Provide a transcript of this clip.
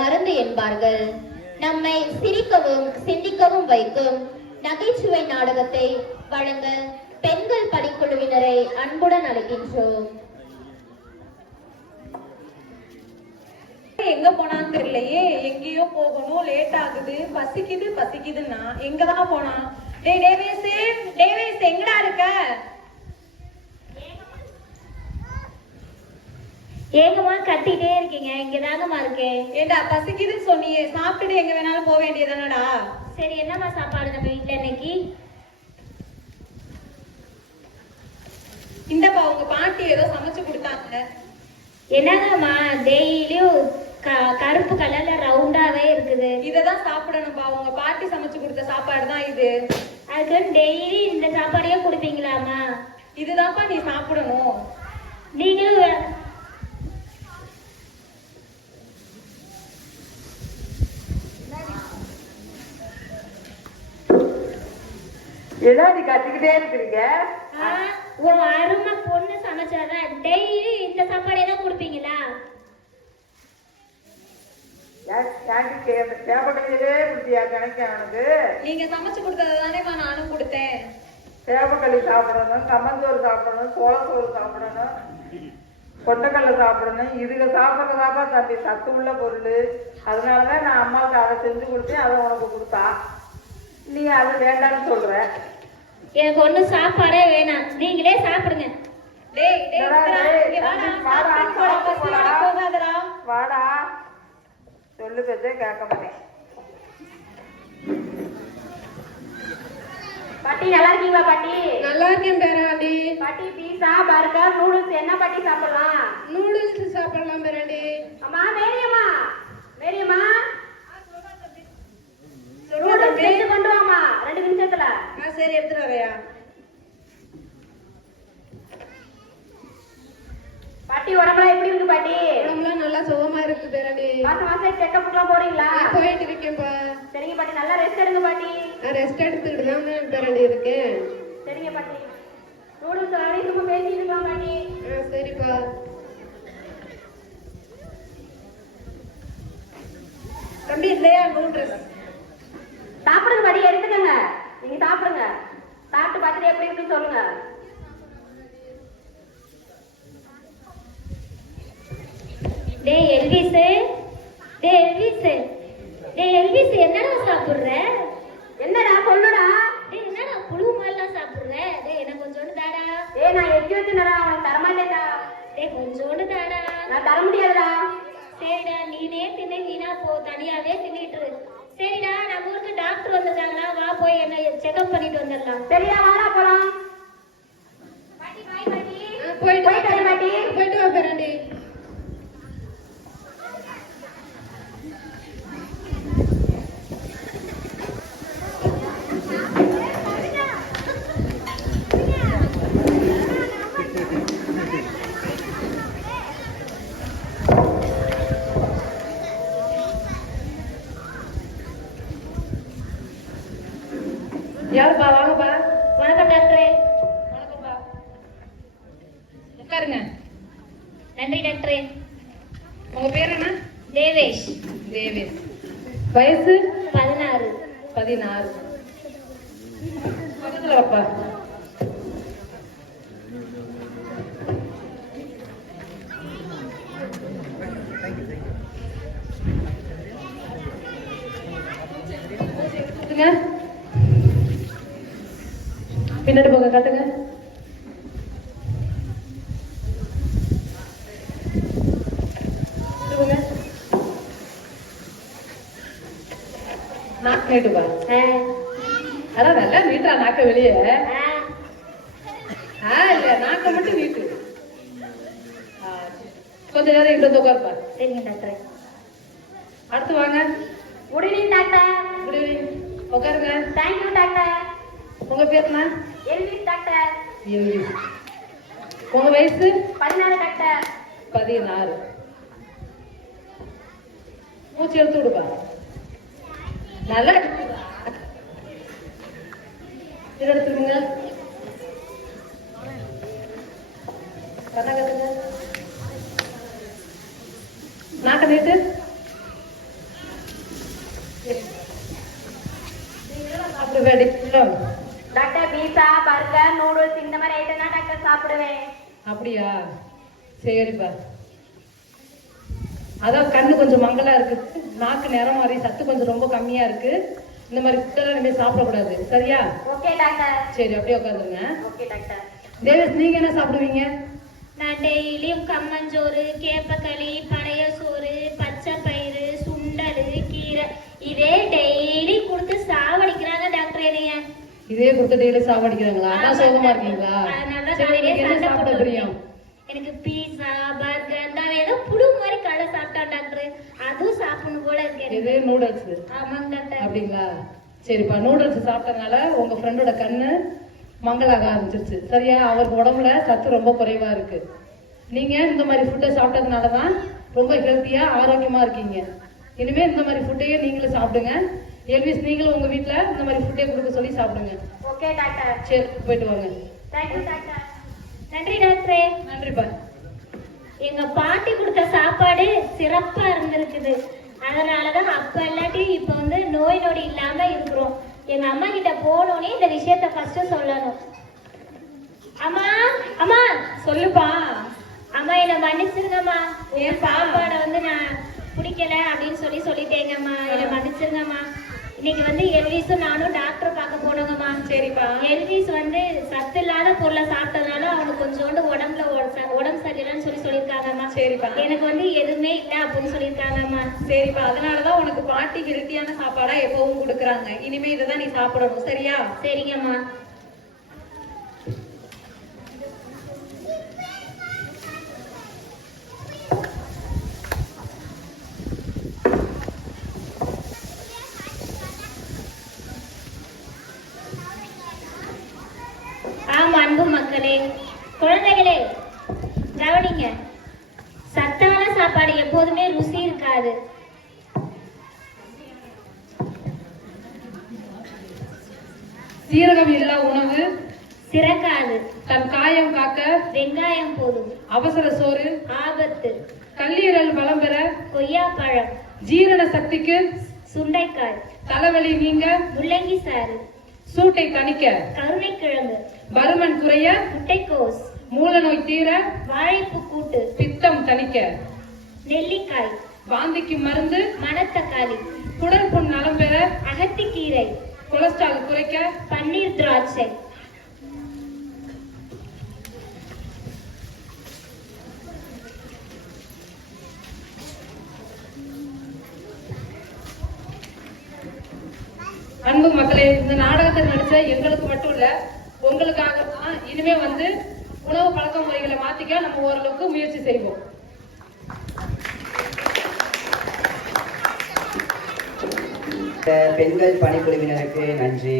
மருந்து என்பார்கள். நம்மை சிரிக்கவும் சிந்திக்கவும் வைக்கும் நகைச்சுவை நாடகத்தை வழங்க பெண்கள் பணிக்குழுவினரை அன்புடன் அழைக்கின்றோம். எங்க போனான்னு தெரியலையே. எங்கேயோ போகணும், லேட் ஆகுது, பசிக்குதுன்னா எங்கதான் போனா? டேய் டேவேஸ் எங்கடா இருக்க? ஏங்கம்மா கத்திட்டே இருக்கீங்க? இங்கதாங்கம்மா இருக்கேன். ஏண்டா பசிக்குதுன்னு சொன்னியே, சாப்பிட்டுட்டு எங்க வேணாலும் போக வேண்டியதானடா. சரி, என்னம்மா சாப்பாடு நம்ம வீட்டுல இன்னைக்கு? இந்தப்பா உங்க பாட்டி ஏதோ சமைச்சு கொடுத்தாங்க. என்னங்கம்மா டெய்லியும் கருப்பு கலர்ல ரவுண்டாவே இருக்குது. இததான் சாப்பிடணும்பா. உங்க பாட்டி சமைச்சு கொடுத்த சாப்பாடு தான் இது. அதுக்கு டெய்லி இந்த சாப்பாடையே கொடுப்பீங்களாமா? இதுதான்ப்பா நீ சாப்பிடணும். நீங்களும் ஏதாவது கத்திக்கிட்டே இருக்கிறீங்க? உன் அருமை பொண்ணு சமைச்சாதான் டெய்லி இந்த சாப்பாடே தான் கொடுப்பீங்களா? சேப்பக்கல்லிலே குடிச்சியா கணக்கு? அவனுக்கு நீங்க சமைச்சு கொடுத்ததை தானேமா நானும் கொடுத்தேன். சேப்பக்களி சாப்பிடணும், கம்மஞ்சோறு சாப்பிடணும், சோளச்சோறு சாப்பிடணும், கொண்டைக்கடலை சாப்பிடணும். இதுக சாப்பிட்றதாப்பா தம்பி சத்து உள்ள பொருள். அதனாலதான் நான் அம்மாவுக்கு அதை செஞ்சு கொடுத்தேன், அதை உனக்கு கொடுத்தா. நீ அது வேண்டாம்னு சொல்ற. எனக்கு ஒண்ணு சாப்பாடே வேணாம், நீங்களே சாப்பிடுங்க. வாடா, சொல்லு பேச்சே கேட்க மாட்டேன். பாட்டி நல்லா இருக்கீங்களா? பாட்டி நல்லா இருக்கேன் பேராண்டி. பாட்டி பீஸா பர்கர் நூடுல்ஸ் என்ன பாட்டி சாப்பிடலாம்? நூடுல்ஸ் சாப்பிடலாம் பேராண்டி. அம்மா மேரியம்மா நூடுல்ஸ் எடுத்து கொண்டு வாமா 2 நிமிஷத்துல. சரி எடுத்துட்டு வரையா. பாட்டி உடம்புலாம் எப்படி இருக்கு பாட்டி? உடம்புலாம் நல்லா சுகமா இருக்கு பேராண்டி. மாசம் செக்கப்புக்குலாம் போறீங்களா? போயிட்டு இருக்கேன்ப்பா. சரிங்க பாட்டி, நல்லா ரெஸ்ட் எடுங்க பாட்டி. நான் ரெஸ்ட் எடுத்துக்கிட்டு தான் பேராண்டி இருக்கேன். சரிங்க பாட்டி. நூடுல்ஸ் எல்லாரையும் சும்மா பேசிட்டு இருக்கலாம் பாட்டி. சரிப்பா. தம்பி இல்லையா நூடுல்ஸ்? சாப்பிடுங்க பாட்டி, எடுத்துக்கங்க. நீங்க சாப்பிடுங்க, சாப்பிட்டு பார்த்துட்டு எப்படி இருக்குன்னு சொல்லுங்க. டேய் எல்விஸ் என்னடா சாப்பிடுற? என்னடா சொல்லுடா. டேய் என்னடா புழு மாதிரிலாம் சாப்பிடுற? டேய் எனக்கு கொஞ்சோண்டு தாடா. டேய் நான் எச்சி வச்சுனடா, உனக்கு தர மாட்டேடா. டேய் கொஞ்சோண்டு தாடா. நான் தர முடியாதுடா. சரிடா, நீனே தின்னு, நீனா போ, தனியாவே தின்னிட்டு இரு. சரிடா, நம்ம ஊருக்கு டாக்டர் வந்துட்டாங்களா, வா போய் என்ன செக்அப் பண்ணிட்டு வந்துடலாம். சரியா, வாடா போலாம். பாட்டி பாய் பாட்டி. போயிட்டு பாட்டி. போயிட்டு வா பேராண்டி. யாருப்பா? வாங்கப்பா. வணக்கம் டாக்டரே. வணக்கம்ப்பா. உட்காருங்க. நன்றி டாக்டரே. உங்க பேர் என்ன? தேவேஷ். வயசு? 16. பக்கத்துல வாப்பா. பின்னாடி போங்க, காட்டுங்க. நாக்கு நீட்டுப்பா. அதான் நல்லா நீட்டா நாக்க வெளியே. இல்ல நாக்க மட்டும் நீட்டு. கொஞ்ச நேரம் இங்க உட்காருப்பா. சரிங்க டாக்டர். அடுத்து வாங்க. Good evening doctor. Good evening. உட்காருங்க. Thank you doctor. உங்க பேர் என்ன? Elvis doctor. உங்க வயசு? 16 டாக்டர். 16. மூச்சு எடுத்து விடுப்பா. நல்லா எடுத்துருங்க. கண்ணா கத்துங்க. நாக்க நீட்டு. சொல்லுங்க. டாக்டர் பீஸா பர்கர் நூடுல்ஸ் இந்த மாதிரி ஐட்டம் தான் டாக்டர் சாப்பிடுவேன். அப்படியா, சரிப்பா. அதான் கண்ணு கொஞ்சம் மங்கலா இருக்கு, நாக்கு நேரம் மாதிரி, சத்து கொஞ்சம் ரொம்ப கம்மியா இருக்கு. இந்த மாதிரி ஃபுட்டெல்லாம் இனிமேல் சாப்பிடக்கூடாது, சரியா? Okay doctor. சரி, அப்படியே உட்காந்துருங்க. Okay doctor. தேவேஷ், நீங்க என்ன சாப்பிடுவீங்க? நான் டெய்லியும் கம்மஞ்சோறு, கேப்பக்களி, பழைய சோறு, பச்சை பயிறு, சுண்டல், கீரை இதே டெய்லி கொடுத்து சாவடிக்கிறாங்க டாக்டர் என்னைய. இதே கொடுத்து டெய்லி சாப்பிடுறாங்களா? அதான் சோகமா இருக்கீங்களா? அதனால சரி, உங்களுக்கு என்ன சாப்பிட பிரியம்? எனக்கு பீஸா பர்கர் தான் ஏதோ புழு மாதிரி கடை சாப்பிட்டா டாக்டர், அதுவும் சாப்பிடணும் போல இருக்கு. இது நூடுல்ஸ். ஆமாங்க டாக்டர். அப்படிங்களா? சரிப்பா, நூடுல்ஸ் சாப்பிட்டதுனால உங்க ஃப்ரெண்டோட கண்ணு மங்களாக ஆரம்பிச்சிருச்சு, சரியா? அவருக்கு உடம்புல சத்து ரொம்ப குறைவா இருக்கு. நீங்க இந்த மாதிரி ஃபுட்டை சாப்பிட்டதுனாலதான் ரொம்ப ஹெல்த்தியா ஆரோக்கியமா இருக்கீங்க. இனிமே இந்த மாதிரி ஃபுட்டையே நீங்களும் சாப்பிடுங்க. எல்விஸ், நீங்களும் உங்க வீட்டுல இந்த மாதிரி ஃபுட்டே கொடுக்க சொல்லி சாப்பிடுங்க. Okay doctor. சரி, போயிட்டு வாங்க. Thank you doctor. நன்றி டாக்டரே. நன்றிப்பா. எங்க பாட்டி கொடுத்த சாப்பாடு சிறப்பா இருந்திருக்குது. அதனாலதான் அப்ப இல்லாட்டி இப்ப வந்து நோய் நொடி இல்லாம இருக்கிறோம். எங்க அம்மா கிட்ட போனோடனே இந்த விஷயத்த ஃபர்ஸ்ட் சொல்லணும். அம்மா அம்மா. சொல்லுப்பா. அம்மா என்னை மன்னிச்சிருங்கம்மா, என் சாப்பாடை வந்து நான் பிடிக்கல அப்படின்னு சொல்லிட்டேங்கம்மா, என்னை மன்னிச்சிருங்கம்மா. இன்னைக்கு வந்து எல்விஸும் நானும் டாக்டர் பார்க்க போனோங்கம்மா. சரிப்பா. எல்விஸ் வந்து சத்து இல்லாத பொருளை சாப்பிட்டதுனால அவனுக்கு கொஞ்சோண்டு உடம்பு சரியில்லைன்னு சொல்லியிருக்காங்கம்மா. சரிப்பா. எனக்கு வந்து எதுவுமே இல்லை அப்படின்னு சொல்லியிருக்காங்கம்மா. சரிப்பா, அதனாலதான் உனக்கு பாட்டி ஹெல்த்தியான சாப்பாடா எப்பவும் கொடுக்குறாங்க. இனிமே இதுதான் நீ சாப்பிடணும், சரியா? சரிங்கம்மா. அன்பு மக்களே, குழந்தைகளே கவனிங்க. சத்தான சாப்பாடு எப்போதுமே ருசி இருக்காது. சீரகம் இல்லா உணவு சிறக்காது. தன் காயம் காக்க வெங்காயம் போதும். அவசர சோறு ஆபத்து. கல்லீரல் பலம் பெற கொய்யாப்பழம். ஜீரண சக்திக்கு சுண்டைக்காய். தலைவலி நீங்க முள்ளங்கி சாறு. சூட்டை தணிக்க கருணைக்கிழங்கு. பருமன் குறைய முட்டைக்கோஸ். மூல நோய் தீர வாழைப்பு கூட்டு. பித்தம் தணிக்க நெல்லிக்காய். வாந்திக்கு மருந்து மணத்தக்காளி. குடற்புண் நலம் பெற அகத்திக்கீரை. கொலஸ்ட்ரால் குறைக்க பன்னீர் திராட்சை. அன்பு மக்களே, இந்த நாடகத்தை நடிச்ச எங்களுக்கு மட்டும் இல்ல, உங்களுக்காக தான். இனிமே வந்து உணவு பழக்க முறைகளை மாத்திக்க நம்ம ஓரளவுக்கு முயற்சி செய்வோம். பெண்கள் பணிக்குழுவினருக்கு நன்றி.